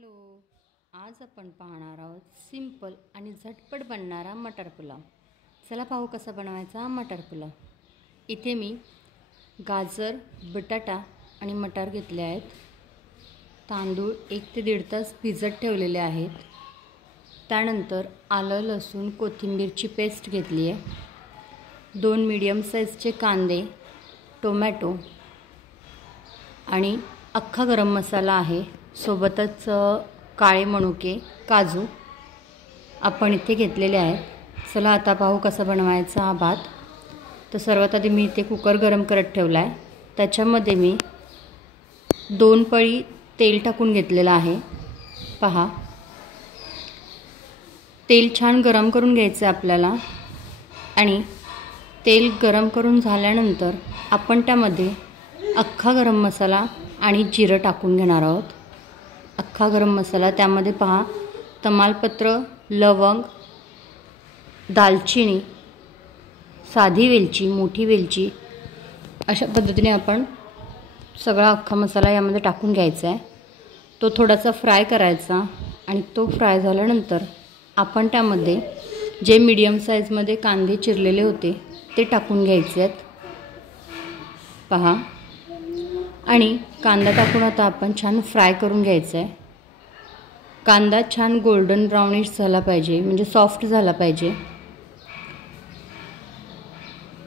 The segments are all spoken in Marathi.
हॅलो, आज आपण पाहणार आहोत सिंपल आणि झटपट बनणारा मटर पुलाव। चला पाहू कसा बनवायचा मटर पुलाव। इथे मी गाजर, बटाटा आणि मटार घेतले आहेत। तांदूळ 1 ते 1.5 तास भिजत ठेवलेले आहेत। त्यानंतर आलं, लसूण, कोथिंबीरची पेस्ट घेतली आहे। 2 मीडियम साईजचे कांदे, टोमॅटो आणि अख्खा गरम मसाला आहे। सोबतच काळे मनुके, काजू आपण इथे घेतलेले आहेत। चला आता पाहू कसा बनवायचा हा भात। तर सर्वात आधी मी इथे कुकर गरम करत ठेवला आहे। त्याच्यामध्ये मी 2 पळी तेल टाकून घेतलेलं आहे। पहा, तेल छान गरम करून घ्यायचं आहे आपल्याला। आणि तेल गरम करून झाल्यानंतर आपण त्यामध्ये अख्खा गरम मसाला आणि जिरं टाकून घेणार आहोत। अख्खा गरम मसाला, त्यामध्ये पहा तमालपत्र, लवंग, दालचिनी, साधी वेलची, मोठी वेलची, अशा पद्धतीने आपण सगळा अख्खा मसाला यामध्ये टाकून घ्यायचा आहे। तो थोडासा फ्राय करायचा आणि तो फ्राय झाल्यानंतर आपण त्यामध्ये जे मीडियम साईजमध्ये कांदे चिरलेले होते ते टाकून घ्यायचे आहेत। पहा, आणि कांदा टाकून आता आपण छान फ्राय करून घ्यायचा आहे। कांदा छान गोल्डन ब्राउनिश झाला पाहिजे, म्हणजे सॉफ्ट झाला पाहिजे।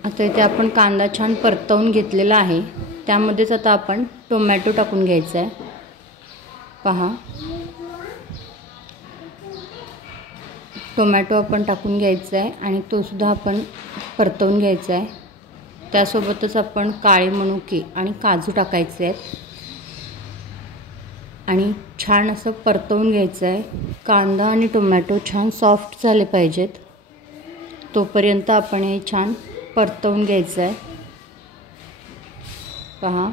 आता इथे आपण कांदा छान परतवून घेतलेला आहे। त्यामध्येच आता आपण टोमॅटो टाकून घ्यायचा आहे। पहा, टोमॅटो आपण टाकून घ्यायचा आहे आणि तो सुद्धा आपण परतवून घ्यायचा आहे। त्यासोबतच आपण काळे मनुके आणि काजू टाकायचे आहेत आणि छान असं परतवून घ्यायचं आहे। कांदा आणि टोमॅटो छान सॉफ्ट झाले पाहिजेत, तोपर्यंत आपण हे छान परतवून घ्यायचं आहे। पहा,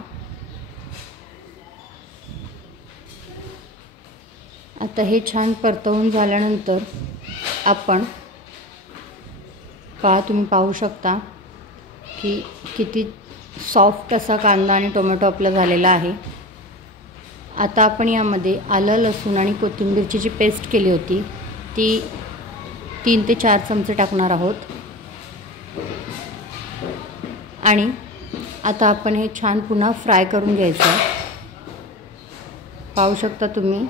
आता हे छान परतवून झाल्यानंतर आपण तुम्ही पाहू शकता की किती सॉफ्ट असा कांदा आणि टोमॅटो आपला झालेला आहे। आता आपण यामध्ये आलं, लसूण आणि कोथिंबीरची जी पेस्ट केली होती ती 3 ते 4 चमचे टाकणार आहोत। आणि आता आपण हे छान पुन्हा फ्राय करून घ्यायचं आहे। पाहू शकता तुम्ही,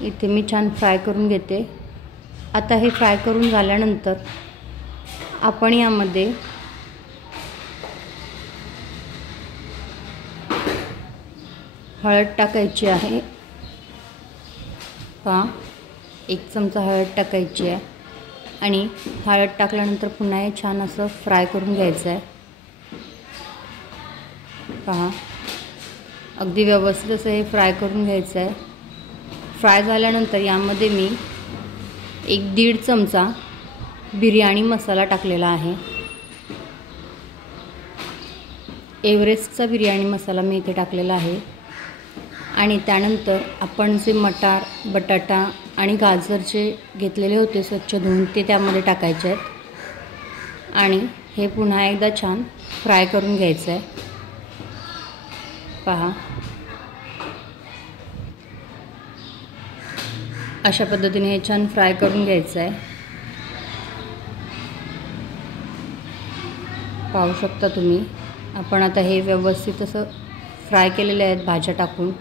इथे मी छान फ्राय करून घेते। आता हे फ्राय करून झाल्यानंतर आपण यामध्ये हळद टाकायची आहे। पहा, 1 चमचा हळद टाकायची आहे आणि हळद टाकल्यानंतर पुन्हा हे छान असं फ्राय करून घ्यायचं आहे। पहा, अगदी व्यवस्थित असं हे फ्राय करून घ्यायचं आहे। फ्राय झाल्यानंतर यामध्ये मी 1-1.5 चमचा बिर्याणी मसाला टाकलेला आहे। एव्हरेस्टचा बिर्याणी मसाला मी इथे टाकलेला आहे। आणि त्यानंतर आपण जे मटार, बटाटा आणि गाजर जे घेतलेले होते स्वच्छ धुवून ते त्यामध्ये टाकायचे आहेत आणि हे पुन्हा एकदा छान फ्राय करून घ्यायचं आहे। पहा, अशा पद्धतीने हे छान फ्राय करून घ्यायचं आहे। पाहू शकता तुम्ही, आपण आता हे व्यवस्थित असं फ्राय केलेले आहेत भाज्या टाकून।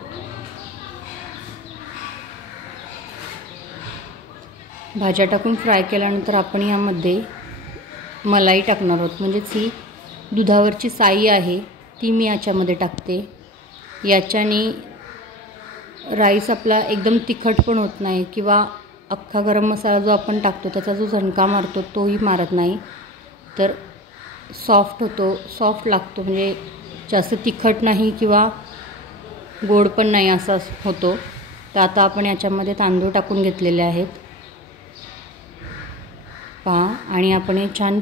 भाज्या टाकून फ्राय केल्यानंतर आपण यामध्ये मलाई टाकणार आहोत, म्हणजेच ही दुधावरची साई आहे ती मी याच्यामध्ये टाकते। याच्याने राईस आपला एकदम तिखट पण होत नाही किंवा अख्खा गरम मसाला जो आपण टाकतो त्याचा जो झणका मारतो तोही मारत नाही, तर सॉफ्ट होतो, सॉफ्ट लागतो, म्हणजे जास्त तिखट नाही किंवा गोड पण नाही असा होतो। तर आता आपण याच्यामध्ये तांदूळ टाकून घेतलेले आहेत। पहा, आणि आपण हे छान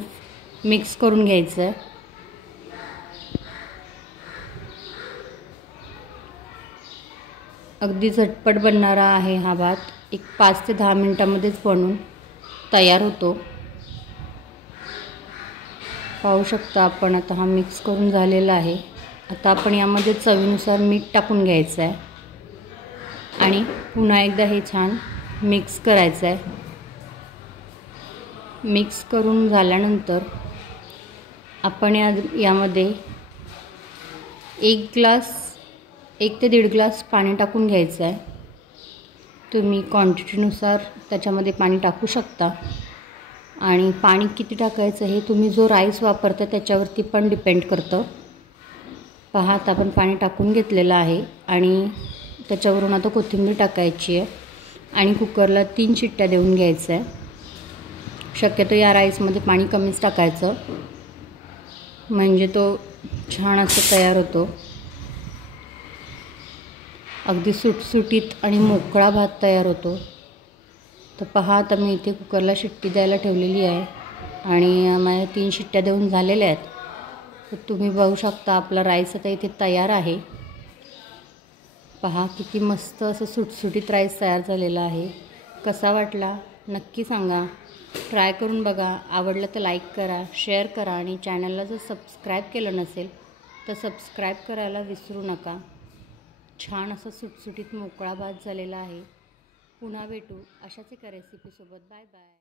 मिक्स करून घ्यायचं आहे। अगदी झटपट बनणारा आहे हा भात। 5 ते 10 मिनिटांमध्येच बनून तयार होतो। पाहू शकता आपण, आता हा मिक्स करून झालेला आहे। आता आपण यामध्ये चवीनुसार मीठ टाकून घ्यायचं आहे आणि पुन्हा एकदा हे छान मिक्स करायचं आहे। मिक्स करून झाल्यानंतर आपण यामध्ये 1 ते 1.5 ग्लास पाणी टाकून घ्यायचं आहे। तुम्ही क्वांटिटीनुसार त्याच्यामध्ये पाणी टाकू शकता आणि पाणी किती टाकायचं हे तुम्ही जो राईस वापरता त्याच्यावरती पण डिपेंड करतं। पहा आता आपण पाणी टाकून घेतलेलं आहे आणि त्याच्यावरून आता कोथिंबीर टाकायची आहे आणि कुकरला 3 शिट्ट्या देऊन घ्यायचं आहे। शक्यतो या राईसमध्ये पाणी कमीच टाकायचं म्हणजे तो छान असं तयार होतो। अगदी सुटसुटीत आणि मोकळा भात तयार होतो। तर पहा आता मी इथे कुकरला शिट्टी द्यायला ठेवलेली आहे आणि माझ्या 3 शिट्ट्या देऊन झालेल्या आहेत। तर तुम्ही बघू शकता आपला राईस आता इथे तयार आहे। पहा किती मस्त असं सुटसुटीत राईस तयार झालेला आहे। कसा वाटला नक्की सांगा। ट्राय करून बघा। आवडलं तर लाईक करा, शेअर करा आणि चॅनलला जर सबस्क्राईब केलं नसेल तर सबस्क्राईब करायला विसरू नका। छान असा सुटसुटीत मोकळा भात झालेला आहे। पुन्हा भेटू अशाच एका रेसिपीसोबत। Bye bye.